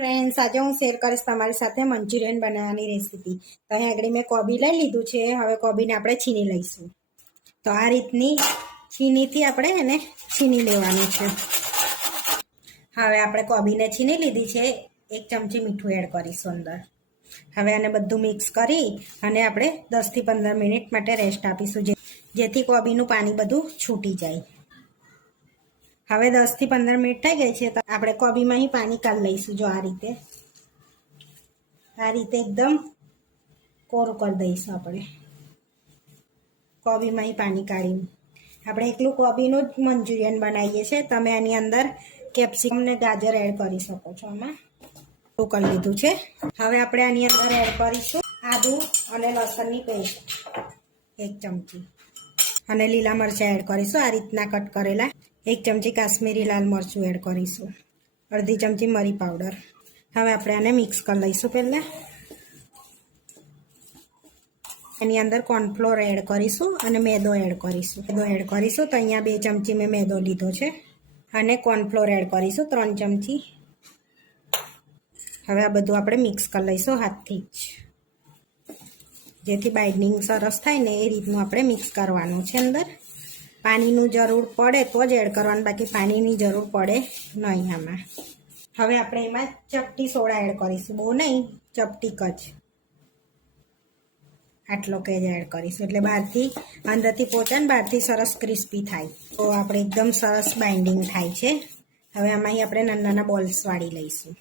Friends, આજે હું share કરીશ તમારી સાથે મંચુરિયન બનાવવાની રેસીપી। તો અહીં આગળ મેં કોબી લઈ લીધું છે। હવે કોબીને આપણે છીની લઈશું। તો આ રીતની છીનીથી આપણે એને છીની લેવાનું છે। હવે આપણે કોબીને છીની લીધી છે। 1 ચમચી મીઠું એડ કરીશું અંદર। હવે આને બધું મિક્સ કરી અને આપણે 10 થી 15 મિનિટ માટે રેસ્ટ આપીશું, જેથી કોબીનું પાણી બધું છૂટી જાય। હવે 10 થી 15 મિનિટ થઈ ગઈ છે, તો આપણે કોબીમાં પાણી કાઢી લઈશું। જો આ રીતે એકદમ કોરું કરી દઈશું। આપણે કોબીમાં પાણી કાઢીને આપણે એકલું કોબીનું જ મંચુરિયન બનાવીએ છીએ। તમે આની અંદર કેપ્સિકમ ને ગાજર એડ કરી શકો છો। આમાં કરી લીધું છે। હવે આપણે આની અંદર એડ કરીશું આદુ અને લસણની પેસ્ટ 1 ચમચી અને લીલા મરચાં એડ કરીશું આ રીતના કટ કરેલા। 1 ચમચી કાશ્મીરી લાલ મરચું એડ કરીશું। અડધી ચમચી મરી પાવડર। હવે આપણે આને મિક્સ કરી લઈશું। પહેલાં એની અંદર કોર્નફ્લોર એડ કરીશું અને મેદો એડ કરીશું। તો અહીંયા 2 ચમચી મેં મેદો લીધો છે અને કોર્નફ્લોર એડ કરીશું 3 ચમચી। હવે આ બધું આપણે મિક્સ કરી લઈશું હાથથી જ, જેથી બાઇન્ડિંગ સરસ થાય ને એ રીતનું આપણે મિક્સ કરવાનું છે। અંદર પાણીનું જરૂર પડે તો જ એડ કરવાનું, બાકી પાણીની જરૂર પડે નહીં આમાં। હવે આપણે એમાં ચપટી સોડા એડ કરીશું, બહુ નહીં, ચપટીક જ આટલો કે જ એડ કરીશું, એટલે બહારથી અંદરથી પહોંચે ને બહારથી સરસ ક્રિસ્પી થાય, તો આપણે એકદમ સરસ બાઇન્ડિંગ થાય છે। હવે આમાં આપણે નાના બોલ્સ વાળી લઈશું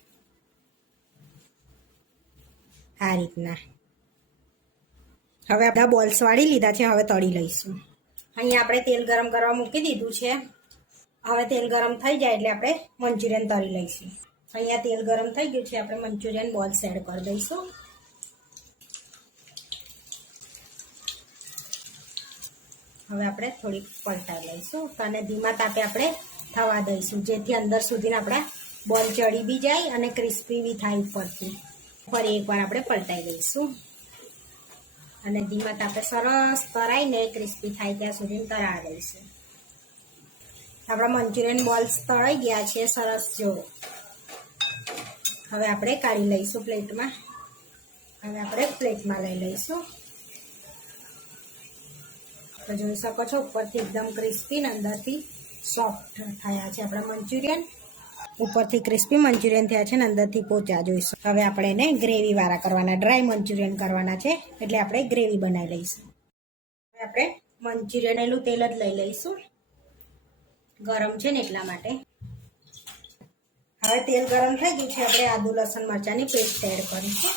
આ રીતના। હવે બધા બોલ્સ વાળી લીધા છે। હવે તળી લઈશું। અહીંયા આપણે તેલ ગરમ કરવા મૂકી દીધું છે। હવે તેલ ગરમ થઈ જાય એટલે આપણે મંચુરિયન તળી લઈશું। અહીંયા તેલ ગરમ થઈ ગયું છે, આપણે મંચુરિયન બોલ્સ એડ કરી દઈશું। હવે આપણે થોડીક પલટાઈ લઈશું અને ધીમા તાપે આપણે થવા દઈશું, જેથી અંદર સુધી આપણા બોલ ચડી બી જાય અને ક્રિસ્પી બી થાય ઉપરથી। ફરી એકવાર આપણે પલટાઈ દઈશું અને ધીમા તાપે સરસ તળાઈને ક્રિસ્પી થાય ત્યાં સુધી તળાવી દઈશું। આપણા મંચુરિયન બોલ્સ તળાઈ ગયા છે સરસ જો। હવે આપણે કાઢી લઈશું પ્લેટમાં। હવે આપણે પ્લેટમાં લઈ લઈશું। તો જોઈ શકો છો ઉપરથી એકદમ ક્રિસ્પી ને અંદરથી સોફ્ટ થયા છે આપણા મંચુરિયન। ઉપરથી ક્રિસ્પી મંચુરિયન થયા છે ને અંદરથી પોચા જોઈશું। હવે આપણે એને ગ્રેવી વાળા કરવાના, ડ્રાય મંચુરિયન કરવાના છે, એટલે આપણે ગ્રેવી બનાવી લઈશું। હવે આપણે મંચુરિયનેલું તેલ જ લઈ લઈશું, ગરમ છે ને એટલા માટે। હવે તેલ ગરમ થઈ ગયું છે, આપણે આદુ લસણ મરચાંની પેસ્ટ એડ કરીશું।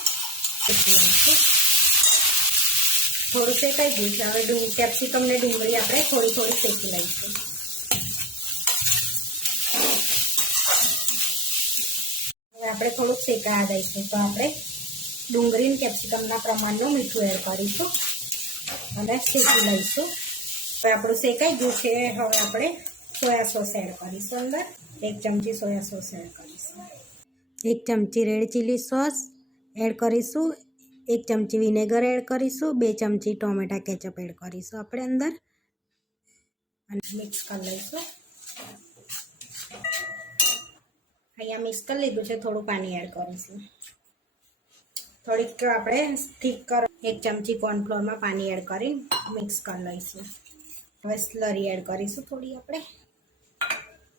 થોડું શેકાઈ ગયું છે। હવે કેપ્સિકમ ને ડુંગળી આપણે થોડી શેકી લઈશું। હવે આપણે થોડુંક શેકાવા દઈશું, તો આપણે ડુંગળી અને કેપ્સિકમના પ્રમાણનું મીઠું એડ કરીશું અને શેકી લઈશું। હવે આપણું શેકાઈ ગયું છે। હવે આપણે સોયા સોસ એડ કરીશું અંદર, 1 ચમચી સોયા સોસ એડ કરીશું। 1 ચમચી રેડ ચીલી સોસ એડ કરીશું। 1 ચમચી વિનેગર એડ કરીશું। 2 ચમચી ટોમેટા કેચઅપ એડ કરીશું આપણે અંદર અને મિક્સ કરી લઈશું। અહીંયા મિક્સ કરી લીધું છે, થોડું પાણી એડ કરીશું। થોડીક આપણે થીક કર 1 ચમચી કોર્નફ્લોરમાં પાણી એડ કરી મિક્સ કરી લઈશું। હવે સ્લરી એડ કરીશું થોડી આપણે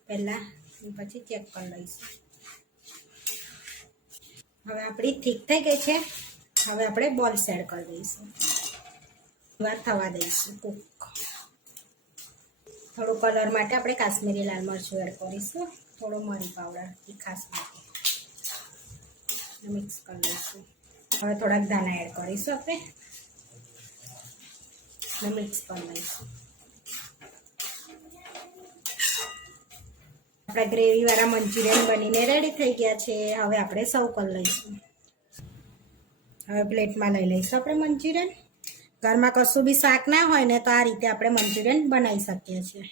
પહેલાં, પછી ચેક કરી લઈશું। હવે આપણી થીક થઈ ગઈ છે। હવે આપણે બોલ્સ એડ કરી દઈશું, વાર થવા દઈશું કુક। થોડું કલર માટે આપણે કાશ્મીરી લાલ મરચું એડ કરીશું, થોડો મરી પાવડર તીખાસ માટે મિક્સ કરી લઈશું। હવે થોડાક દાણા એડ કરીશું આપણે મિક્સ કરી લઈશું। આપણા ગ્રેવી વાળા મંચુરિયન બનીને રેડી થઈ ગયા છે। હવે આપણે સર્વ કરી લઈશું। હવે પ્લેટમાં લઈ લઈશું આપણે મંચુરિયન। ઘરમાં કશું બી શાક ના હોય ને તો આ રીતે આપણે મંચુરિયન બનાવી શકીએ છીએ।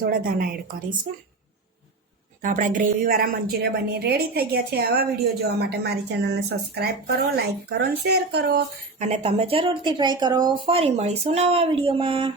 થોડા ધાણા એડ કરીશું। તો આપણા ગ્રેવીવાળા મંચુરિયન બની રેડી થઈ ગયા છે। આવા વિડીયો જોવા માટે મારી ચેનલને સબસ્ક્રાઈબ કરો, લાઈક કરો અને શેર કરો, અને તમે જરૂરથી ટ્રાય કરો। ફરી મળીશું નવા વિડીયોમાં।